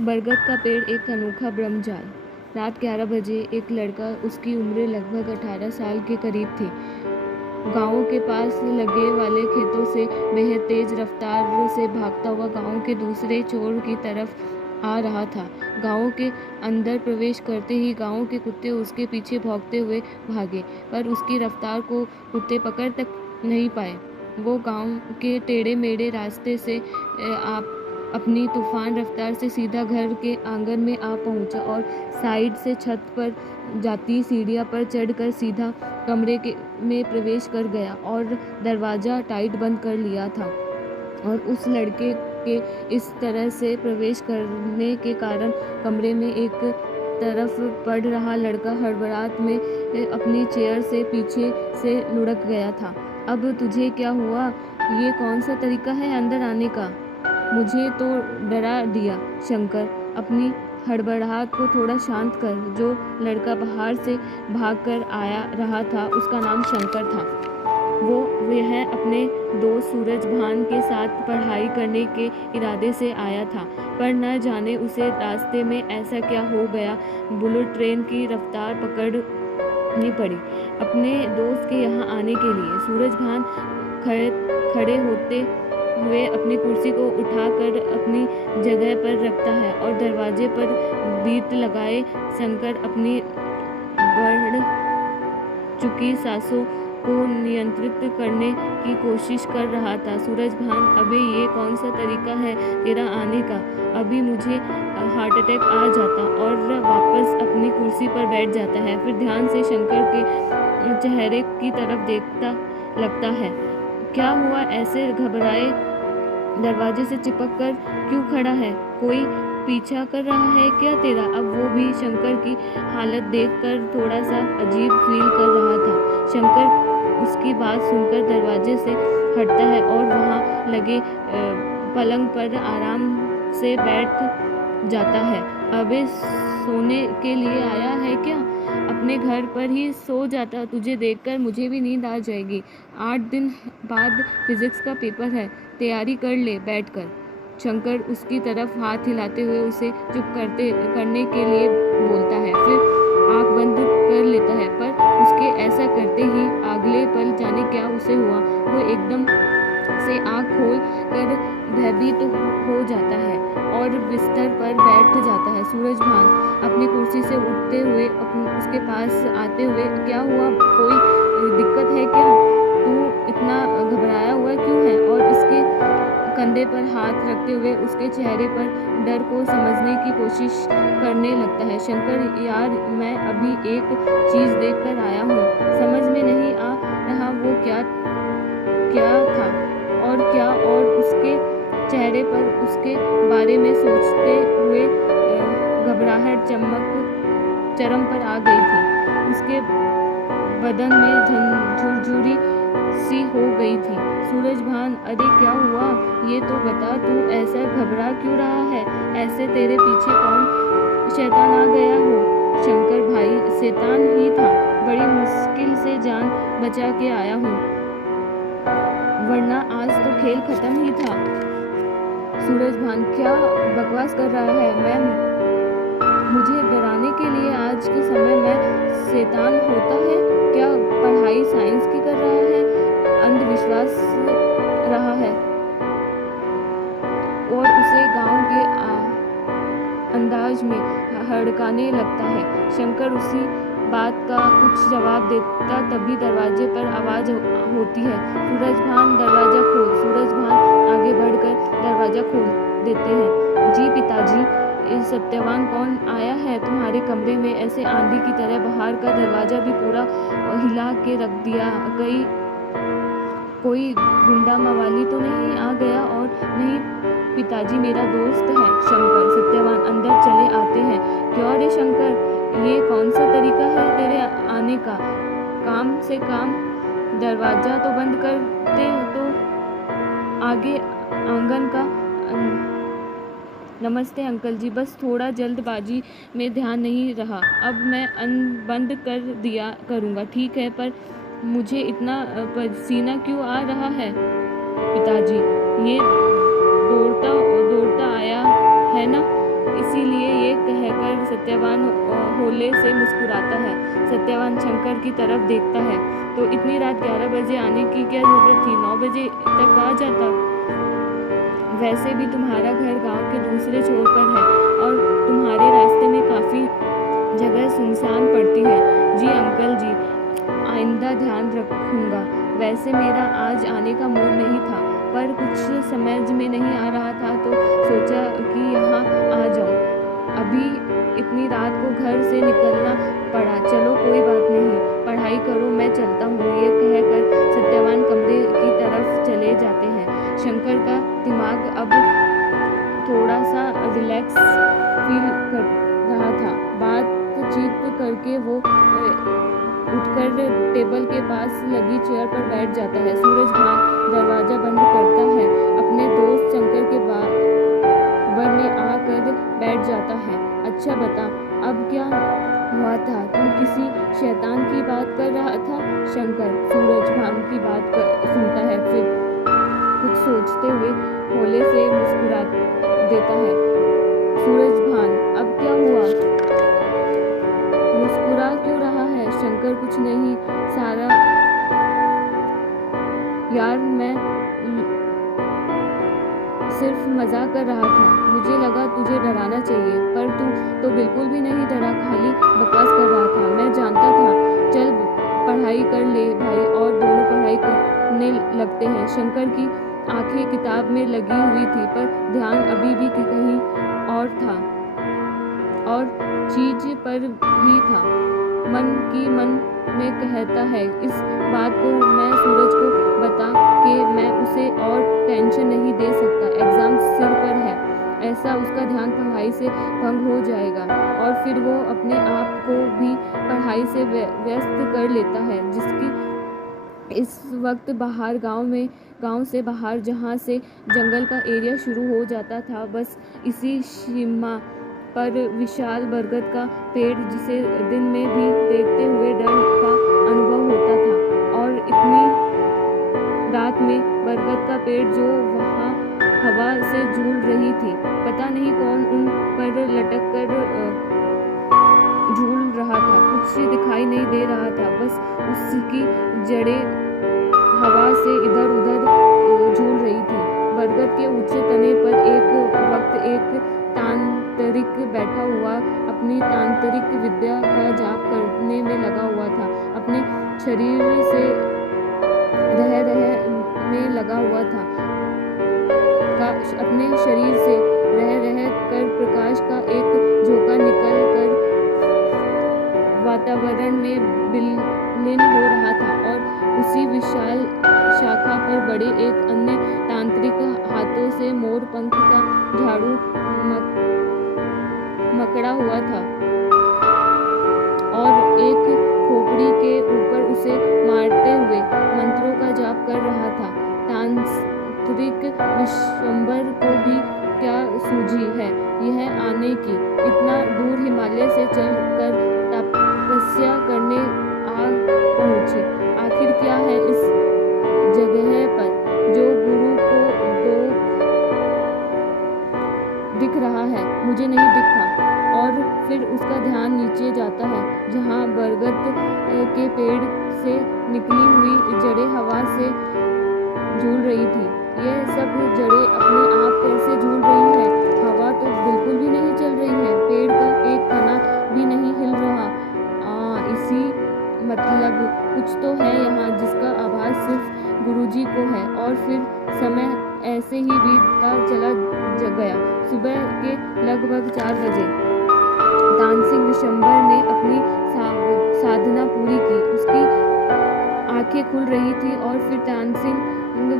बरगद का पेड़ एक अनोखा ब्रह्मजाल। रात 11 बजे एक लड़का, उसकी उम्र लगभग 18 साल के करीब थी, गांव के पास लगे वाले खेतों से बेहद तेज रफ्तार से भागता हुआ गांव के दूसरे छोर की तरफ आ रहा था। गांव के अंदर प्रवेश करते ही गांव के कुत्ते उसके पीछे भौंकते हुए भागे, पर उसकी रफ्तार को कुत्ते पकड़ तक नहीं पाए। वो गांव के टेढ़े मेढ़े रास्ते से अपनी तूफान रफ्तार से सीधा घर के आंगन में आ पहुंचा और साइड से छत पर जाती सीढ़ियों पर चढ़कर सीधा कमरे में प्रवेश कर गया और दरवाज़ा टाइट बंद कर लिया था। और उस लड़के के इस तरह से प्रवेश करने के कारण कमरे में एक तरफ पड़ रहा लड़का हड़बड़ाहट में अपनी चेयर से पीछे से लुढ़क गया था। अब तुझे क्या हुआ? ये कौन सा तरीका है अंदर आने का? मुझे तो डरा दिया। शंकर, अपनी हड़बड़ाहट को थोड़ा शांत कर। जो लड़का बाहर से भागकर आया रहा था उसका नाम शंकर था। वह अपने दोस्त सूरजभान के साथ पढ़ाई करने के इरादे से आया था, पर न जाने उसे रास्ते में ऐसा क्या हो गया, बुलेट ट्रेन की रफ्तार पकड़नी पड़ी अपने दोस्त के यहाँ आने के लिए। सूरजभान खड़े होते हुए अपनी कुर्सी को उठाकर अपनी जगह पर रखता है और दरवाजे पर बीट लगाए शंकर अपनी बढ़ चुकी सांसों को नियंत्रित करने की कोशिश कर रहा था। सूरजभान, अबे ये कौन सा तरीका है तेरा आने का? अभी मुझे हार्ट अटैक आ जाता। और वापस अपनी कुर्सी पर बैठ जाता है। फिर ध्यान से शंकर के चेहरे की तरफ देखता लगता है। क्या हुआ? ऐसे घबराए दरवाजे से चिपक कर क्यों खड़ा है? कोई पीछा कर रहा है क्या तेरा? अब वो भी शंकर की हालत देखकर थोड़ा सा अजीब फील कर रहा था। शंकर उसकी बात सुनकर दरवाजे से हटता है और वहाँ लगे पलंग पर आराम से बैठ जाता है। अबे सोने के लिए आया है क्या? अपने घर पर ही सो जाता। तुझे देखकर मुझे भी नींद आ जाएगी। 8 दिन बाद फिजिक्स का पेपर है, तैयारी कर ले बैठकर। शंकर उसकी तरफ हाथ हिलाते हुए उसे चुप करने के लिए बोलता है, फिर आंख बंद कर लेता है। पर उसके ऐसा करते ही अगले पल जाने क्या उसे हुआ, वो एकदम से आंख खोल कर भयभीत हो जाता है और बिस्तर पर बैठ जाता है। सूरजभान अपनी कुर्सी से उठते हुए उसके पास आते हुए, क्या हुआ? कोई दिक्कत है क्या? तू इतना घबराया हुआ क्यों है? और इसके कंधे पर हाथ रखते हुए उसके चेहरे पर डर को समझने की कोशिश करने लगता है। शंकर, यार मैं अभी एक चीज़ देखकर आया हूँ, समझ में नहीं आ रहा वो क्या था और क्या। और उसके चेहरे पर उसके बारे में सोचते हुए घबराहट चरम पर आ गई थी। उसके बदन में झुरझुरी सी हो गई थी। सूरजभान, अरे क्या हुआ? ये तो बता, तू ऐसा घबरा क्यों रहा है? ऐसे तेरे पीछे कौन शैतान आ गया हो? शंकर, भाई शैतान ही था, बड़ी मुश्किल से जान बचा के आया हूँ, वरना आज तो खेल खत्म ही था। सूरजभान, क्या बकवास कर रहा है? मुझे डराने के लिए आज के समय में शैतान होता है क्या? पढ़ाई साइंस की कर रहा है, अंधविश्वास रहा है और उसे गांव के अंदाज में हड़काने लगता है। शंकर उसी बात का कुछ जवाब देता तभी दरवाजे पर आवाज़ होती है, सूरजभान दरवाज़ा खोल। सूरजभान आगे बढ़कर दरवाज़ा खोल देते हैं। जी पिताजी, सत्यवान कौन आया है तुम्हारे कमरे में ऐसे आंधी की तरह? बाहर का दरवाज़ा भी पूरा हिला के रख दिया। कोई गुंडा मवाली तो नहीं आ गया? और नहीं पिताजी, मेरा दोस्त है शंकर। सत्यवान अंदर चले आते हैं। क्यों रे शंकर, ये कौन सा तरीका है तेरे आने का? काम से काम दरवाज़ा तो बंद करते तो आगे आंगन का। नमस्ते अंकल जी, बस थोड़ा जल्दबाजी में ध्यान नहीं रहा। अब मैं बंद कर दिया करूँगा, ठीक है? पर मुझे इतना पसीना क्यों आ रहा है पिताजी? ये दौड़ता आया है ना? इसीलिए ये कहकर सत्यवान होले से मुस्कुराता है। सत्यवान शंकर की तरफ देखता है। तो इतनी रात 11 बजे आने की क्या जरूरत थी, 9 बजे तक आ जाता। वैसे भी तुम्हारा घर गांव के दूसरे छोर पर है और तुम्हारे रास्ते में काफ़ी जगह सुनसान पड़ती है। जी अंकल जी, आइंदा ध्यान रखूंगा। वैसे मेरा आज आने का मूड नहीं था, पर कुछ समझ में नहीं आ रहा था तो सोचा कि यहाँ आ जाऊँ। अभी इतनी रात को घर से निकलना पड़ा। चलो कोई बात नहीं, पढ़ाई करो, मैं चलता हूँ। ये कहकर सत्यवान कमरे की तरफ चले जाते हैं। शंकर का दिमाग अब थोड़ा सा रिलैक्स फील कर रहा था। बातचीत करके वो उठकर टेबल के पास लगी चेयर पर बैठ जाता है। सूरजभान दरवाजा बंद करता है। अपने दोस्त शंकर के बराबर में आकर बैठ जाता है। अच्छा बता, अब क्या हुआ था? तुम किसी शैतान की बात कर रहा था? शंकर सूरजभान की बात सुनता है, फिर कुछ सोचते हुए होले से मुस्कुरा देता है। सूरजभान, अब क्या हुआ? मुस्कुरा क्यों रहा है? शंकर, कुछ नहीं सारा यार, मैं सिर्फ मजाक कर रहा था। मुझे लगा तुझे डराना चाहिए, पर तू तो बिल्कुल भी नहीं डरा, खाली बकवास कर रहा था। मैं जानता था। चल पढ़ाई कर ले भाई, और दोनों पढ़ाई करने लगते हैं। शंकर की आंखें किताब में लगी हुई थी, पर ध्यान अभी भी कहीं और था, और चीज पर ही था। मन में कहता है, इस बात को मैं सूरज को बता के मैं उसे और टेंशन नहीं दे सकता। एग्जाम सिर पर है, ऐसा उसका ध्यान पढ़ाई से भंग हो जाएगा, और फिर वो अपने आप को भी पढ़ाई से व्यस्त कर लेता है। जिसकी इस वक्त बाहर गांव से बाहर, जहाँ से जंगल का एरिया शुरू हो जाता था, बस इसी सीमा पर विशाल बरगद का पेड़, जिसे दिन में भी देखते हुए डर का अनुभव होता था, और इतनी रात में बरगद का पेड़ जो वहाँ हवा से झूल रही थी। पता नहीं कौन उन पर लटक कर झूल रहा था। कुछ दिखाई नहीं दे रहा था, बस उसकी जड़ें हवा से इधर उधर झूल रही थी। बरगद के ऊंचे तने पर एक तांत्रिक बैठा हुआ अपनी तांत्रिक विद्या का जाप करने में लगा हुआ था। अपने शरीर से रह कर प्रकाश का एक झोंका निकल कर वातावरण में विलीन हो रहा था, और उसी विशाल शाखा पर बड़े एक अन्य तांत्रिक हाथों से मोर पंख का झाड़ू मकड़ा हुआ था, और एक खोपड़ी के ऊपर उसे मारते हुए मंत्रों का जाप कर रहा था। तांत्रिक विशंबर को भी क्या सूझी है यह आने की? इतना दूर हिमालय से चल कर तपस्या करने आ पहुँचे। आखिर क्या है इस जगह पर जो गुरु को दिख रहा है? मुझे नहीं दिखा। और फिर उसका ध्यान नीचे जाता है, जहाँ बरगद के पेड़ से निकली हुई जड़ें हवा से झूल रही थी। यह सब जड़ें अपने आप कैसे झूल रही है? हवा तो बिल्कुल भी नहीं चल रही है, पेड़ का एक तना भी नहीं हिल रहा। इसी मतलब कुछ तो है यहाँ, जिसका आभास सिर्फ गुरुजी को है। और फिर समय ऐसे ही बीतता चला गया। सुबह के लगभग 4 बजे तानसिंह विशंबर ने अपनी साधना पूरी की। उसकी आंखें खुल रही थी, और फिर तानसिंह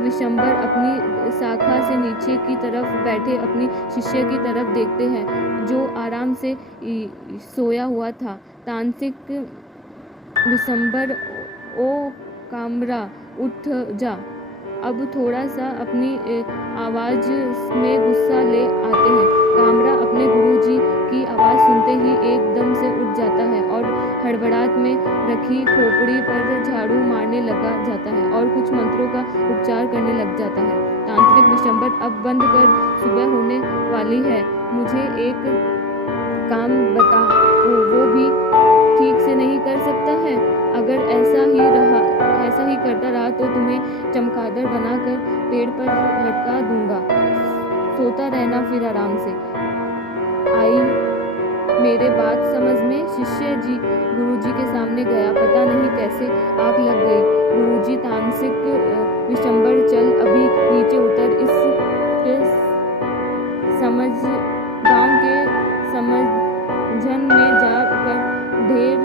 विशंबर अपनी शाखा से नीचे की तरफ बैठे अपनी शिष्य की तरफ देखते हैं, जो आराम से सोया हुआ था। तानसिंह विशंबर, ओ कामरा, उठ जा। अब थोड़ा सा अपनी आवाज़ में गुस्सा ले आते हैं। कामरा अपने गुरुजी की आवाज़ सुनते ही एकदम से उठ जाता है और हड़बड़ाहट में रखी खोपड़ी पर झाड़ू मारने लगा जाता है और कुछ मंत्रों का उपचार करने लग जाता है। तांत्रिक विशंबर, अब बंद कर, सुबह होने वाली है, मुझे एक काम बता। वो भी ठीक से नहीं कर सकता है? अगर ऐसा ही करता रहा तो तुम्हें चमगादड़ बनाकर पेड़ पर लटका दूंगा। सोता रहना फिर आराम से। आई मेरे बात समझ में? शिष्य जी गुरुजी के सामने गया, पता नहीं कैसे आंख लग गई। गुरुजी, तांत्रिक विशंबर, चल अभी नीचे उतर, इसके गांव के समझन में जाकर ढेर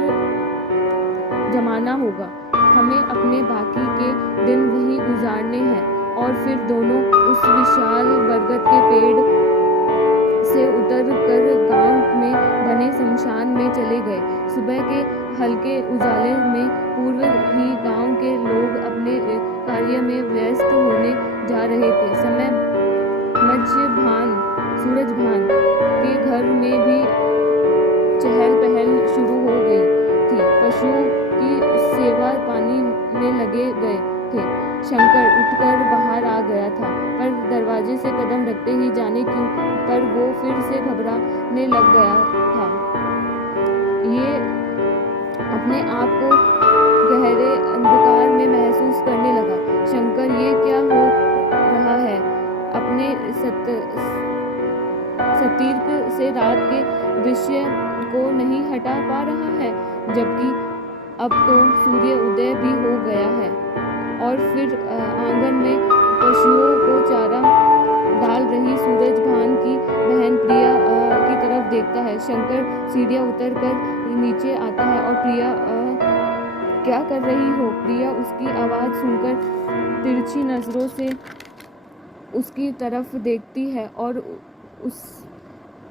जमाना होगा। हमें अपने बाकी के दिन वहीं गुजारने हैं। और फिर दोनों उस विशाल बरगद के पेड़ से उतर कर गांव में बने शमशान में चले गए। सुबह के हल्के उजाले में पूर्व ही गांव के लोग अपने कार्य में व्यस्त होने जा रहे थे। समय सूरजभान के घर में भी चहल पहल शुरू हो गई थी। पशुओं की सेवा पानी में लगे गए थे। शंकर उठकर बाहर आ गया था, पर दरवाजे से कदम रखते ही जाने क्यों पर वो फिर से घबराने लग गया था। ये अपने आप को गहरे अंधकार में महसूस करने लगा। शंकर, ये क्या हो रहा है? अपने सतीर्थ से रात के दृश्य को नहीं हटा पा रहा है, जबकि अब तो सूर्य उदय भी हो गया है। और फिर आंगन में पशुओं को चारा डाल रही सूरजभान की बहन प्रिया की तरफ देखता है। शंकर सीढ़ियां उतर कर नीचे आता है और प्रिया, क्या कर रही हो? प्रिया उसकी आवाज़ सुनकर तिरछी नज़रों से उसकी तरफ देखती है और उस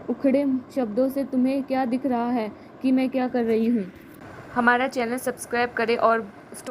उखड़े शब्दों से, तुम्हें क्या दिख रहा है कि मैं क्या कर रही हूँ? हमारा चैनल सब्सक्राइब करें और